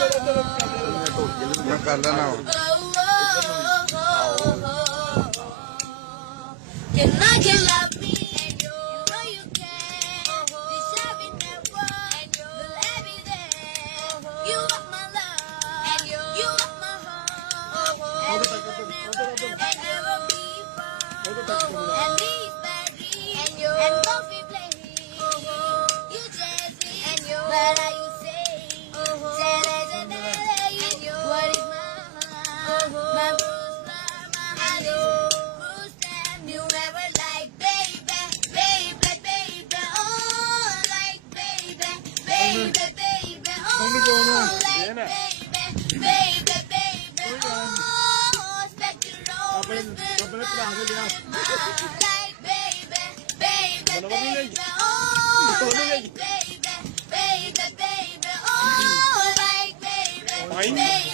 मैं कर लेना Cannot you love me? And you know you can. You shall be never. And you'll be there. You are my love. And you are my heart. And we will never, ever, ever be far. And these berries. And coffee place. You just me. But are you saying? What is my heart? My bruised heart, my heart is bruised and you ever like baby, baby, baby, oh like baby, baby, baby, oh like baby, baby, baby, oh expect you always been mine, like baby, baby, baby, oh like baby, baby, baby, oh like baby, baby.